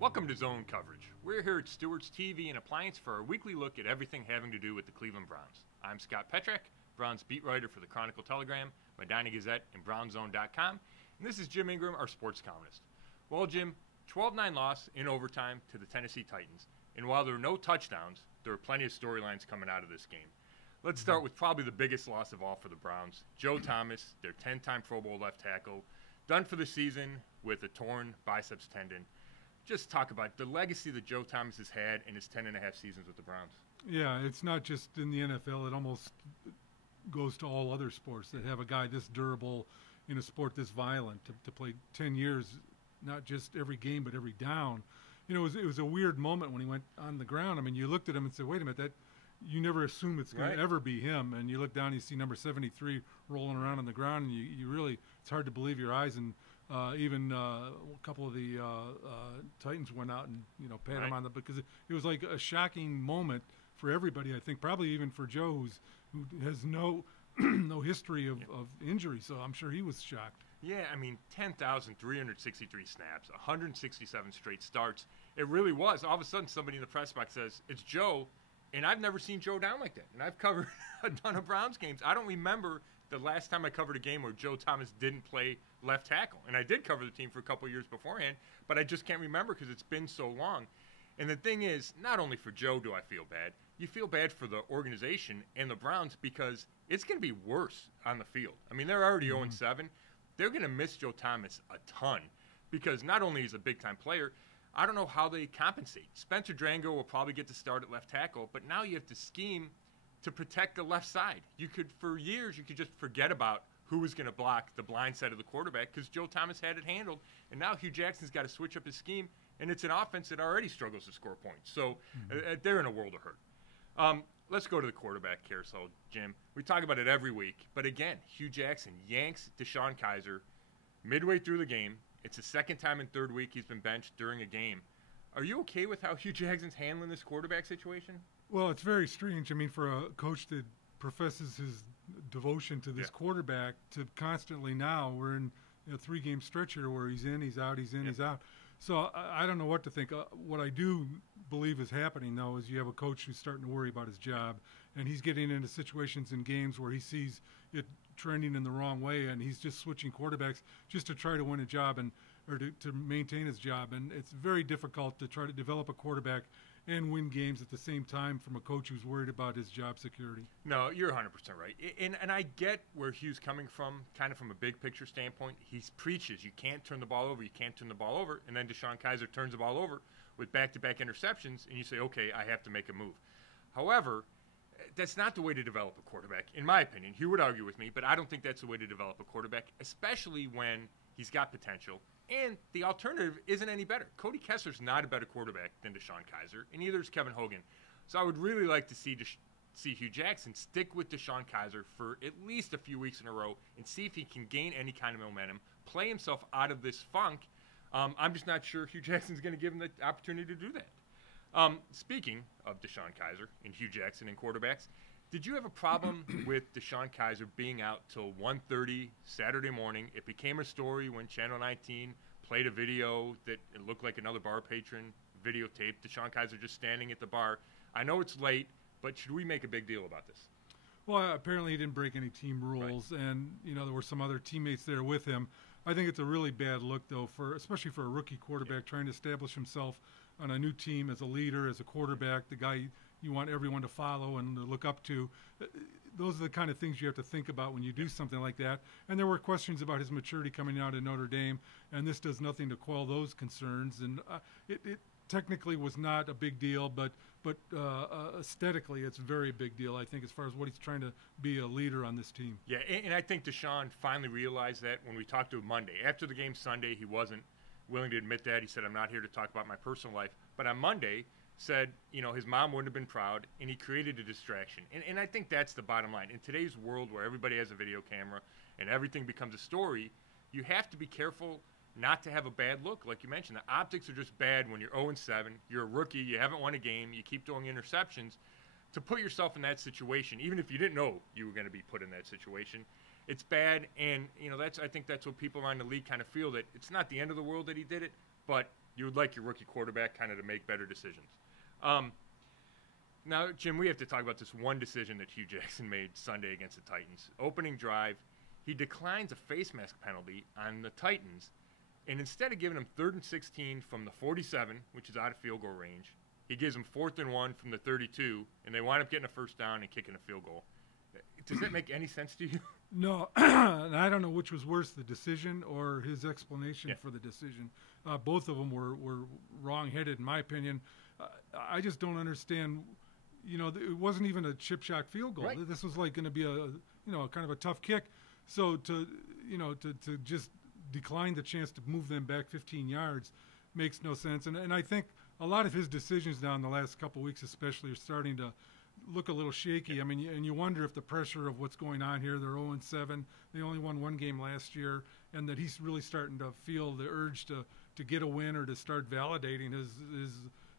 Welcome to Zone Coverage. We're here at Stewart's TV and Appliance for our weekly look at everything having to do with the Cleveland Browns. I'm Scott Petrak, Browns beat writer for the Chronicle-Telegram, Medina Gazette, and BrownZone.com, and this is Jim Ingraham, our sports columnist. Well, Jim, 12-9 loss in overtime to the Tennessee Titans, and while there were no touchdowns, there were plenty of storylines coming out of this game. Let's start with probably the biggest loss of all for the Browns. Joe Thomas, their 10-time Pro Bowl left tackle, done for the season with a torn biceps tendon. Just talk about the legacy that Joe Thomas has had in his 10.5 seasons with the Browns. Yeah, it's not just in the NFL. It almost goes to all other sports that have a guy this durable in a sport this violent to play 10 years, not just every game but every down. You know, it was a weird moment when he went on the ground. I mean, you looked at him and said, wait a minute, that you never assume it's going to ever be him. And you look down and you see number 73 rolling around on the ground, and you really, it's hard to believe your eyes. And even a couple of the Titans went out and, you know, pat him on the, because it was like a shocking moment for everybody, I think, probably even for Joe, who has no no history of injury, so I'm sure he was shocked. Yeah, I mean, 10,363 snaps, 167 straight starts. It really was. All of a sudden, somebody in the press box says, it's Joe, and I've never seen Joe down like that. And I've covered a ton of Browns games. I don't remember the last time I covered a game where Joe Thomas didn't play left tackle. And I did cover the team for a couple of years beforehand, but I just can't remember because it's been so long. And the thing is, not only for Joe do I feel bad, you feel bad for the organization and the Browns because it's going to be worse on the field. I mean, they're already 0-7. They're going to miss Joe Thomas a ton because not only is he a big-time player, I don't know how they compensate. Spencer Drango will probably get to start at left tackle, but now you have to scheme to protect the left side. For years, you could just forget about who was going to block the blind side of the quarterback because Joe Thomas had it handled, and now Hugh Jackson's got to switch up his scheme, and it's an offense that already struggles to score points. So they're in a world of hurt. Let's go to the quarterback carousel, Jim. We talk about it every week, but again, Hugh Jackson yanks DeShone Kizer midway through the game. It's the second time in third week he's been benched during a game. Are you okay with how Hugh Jackson's handling this quarterback situation? Well, it's very strange. I mean, for a coach that professes his devotion to this quarterback to constantly now, we're in a 3-game stretch here where he's in, he's out, he's in, he's out. So I don't know what to think. What I do believe is happening, though, is you have a coach who's starting to worry about his job, and he's getting into situations in games where he sees it trending in the wrong way, and he's just switching quarterbacks just to try to win a job or to maintain his job. And it's very difficult to try to develop a quarterback and win games at the same time from a coach who's worried about his job security. No, you're 100% right. And I get where Hugh's coming from, kind of from a big picture standpoint. He preaches, you can't turn the ball over, you can't turn the ball over. And then DeShone Kizer turns the ball over with back-to-back interceptions, and you say, okay, I have to make a move. However, that's not the way to develop a quarterback, in my opinion. Hugh would argue with me, but I don't think that's the way to develop a quarterback, especially when he's got potential. And the alternative isn't any better. Cody Kessler's not a better quarterback than DeShone Kizer, and neither is Kevin Hogan. So I would really like to see Hugh Jackson stick with DeShone Kizer for at least a few weeks in a row and see if he can gain any kind of momentum, play himself out of this funk. I'm just not sure Hugh Jackson's going to give him the opportunity to do that. Speaking of DeShone Kizer and Hugh Jackson and quarterbacks, did you have a problem with DeShone Kizer being out till 1:30 Saturday morning? It became a story when Channel 19 played a video that it looked like another bar patron videotaped DeShone Kizer just standing at the bar. I know it's late, but should we make a big deal about this? Well, apparently he didn't break any team rules, and you know there were some other teammates there with him. I think it's a really bad look, though, especially for a rookie quarterback trying to establish himself on a new team as a leader, as a quarterback, the guy you want everyone to follow and to look up to. Those are the kind of things you have to think about when you do something like that. And there were questions about his maturity coming out of Notre Dame, and this does nothing to quell those concerns. And it technically was not a big deal, but aesthetically it's a very big deal, I think, as far as what he's trying to be a leader on this team. Yeah, and I think DeShone finally realized that when we talked to him Monday. After the game Sunday, he wasn't willing to admit that. He said, I'm not here to talk about my personal life. But on Monday, said, you know, his mom wouldn't have been proud, and he created a distraction. And I think that's the bottom line. In today's world where everybody has a video camera and everything becomes a story, you have to be careful not to have a bad look. Like you mentioned, the optics are just bad when you're 0-7. You're a rookie. You haven't won a game. You keep throwing interceptions. To put yourself in that situation, even if you didn't know you were going to be put in that situation, it's bad. And, you know, I think that's what people around the league kind of feel, that it's not the end of the world that he did it, but You would like your rookie quarterback kind of to make better decisions. Now, Jim, we have to talk about this one decision that Hugh Jackson made Sunday against the Titans. Opening drive, he declines a face mask penalty on the Titans, and instead of giving them 3rd and 16 from the 47, which is out of field goal range, he gives them 4th and 1 from the 32, and they wind up getting a first down and kicking a field goal. Does that make any sense to you? No, and I don't know which was worse, the decision or his explanation for the decision. Both of them were wrong-headed, in my opinion. I just don't understand. It wasn't even a chip shot field goal. Right. This was like going to be a kind of a tough kick. So to just decline the chance to move them back 15 yards makes no sense. And I think a lot of his decisions now in the last couple of weeks especially are starting to look a little shaky. I mean, and you wonder if the pressure of what's going on here, they're 0-7. They only won one game last year, and that he's really starting to feel the urge to get a win or to start validating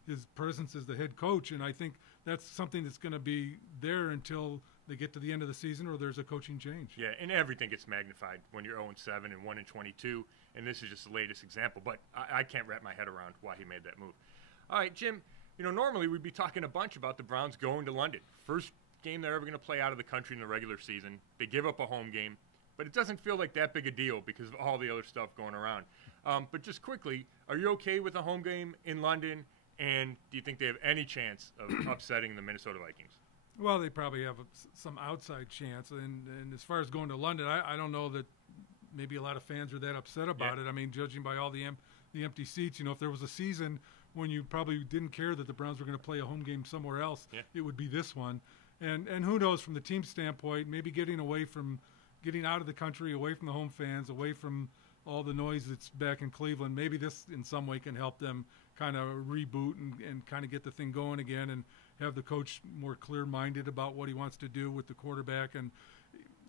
his presence as the head coach. And I think that's something that's going to be there until they get to the end of the season or there's a coaching change. Yeah, and everything gets magnified when you're 0-7 and 1-22, and this is just the latest example. But I can't wrap my head around why he made that move. All right, Jim, normally we'd be talking a bunch about the Browns going to London. First game they're ever going to play out of the country in the regular season. They give up a home game, but it doesn't feel like that big a deal because of all the other stuff going around. But just quickly, are you okay with a home game in London, and do you think they have any chance of upsetting the Minnesota Vikings? Well, they probably have some outside chance. And as far as going to London, I don't know that maybe a lot of fans are that upset about it. I mean, judging by all the empty seats, if there was a season when you probably didn't care that the Browns were going to play a home game somewhere else, it would be this one. And who knows, from the team standpoint, maybe getting out of the country, away from the home fans, away from all the noise that's back in Cleveland, maybe this in some way can help them kind of reboot and kind of get the thing going again and have the coach more clear-minded about what he wants to do with the quarterback. And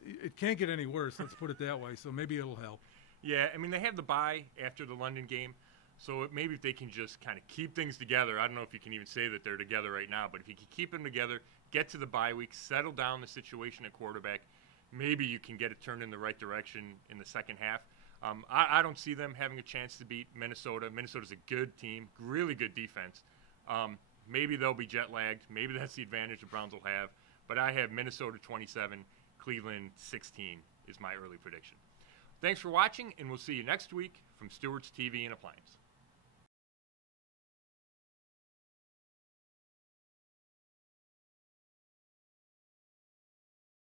it can't get any worse, let's put it that way, so maybe it'll help. Yeah, I mean, they have the bye after the London game, so maybe if they can just kind of keep things together. I don't know if you can even say that they're together right now, but if you can keep them together, get to the bye week, settle down the situation at quarterback, maybe you can get it turned in the right direction in the second half. I don't see them having a chance to beat Minnesota. Minnesota's a good team, really good defense. Maybe they'll be jet-lagged. Maybe that's the advantage the Browns will have. But I have Minnesota 27, Cleveland 16 is my early prediction. Thanks for watching, and we'll see you next week from Stewart's TV and Appliance.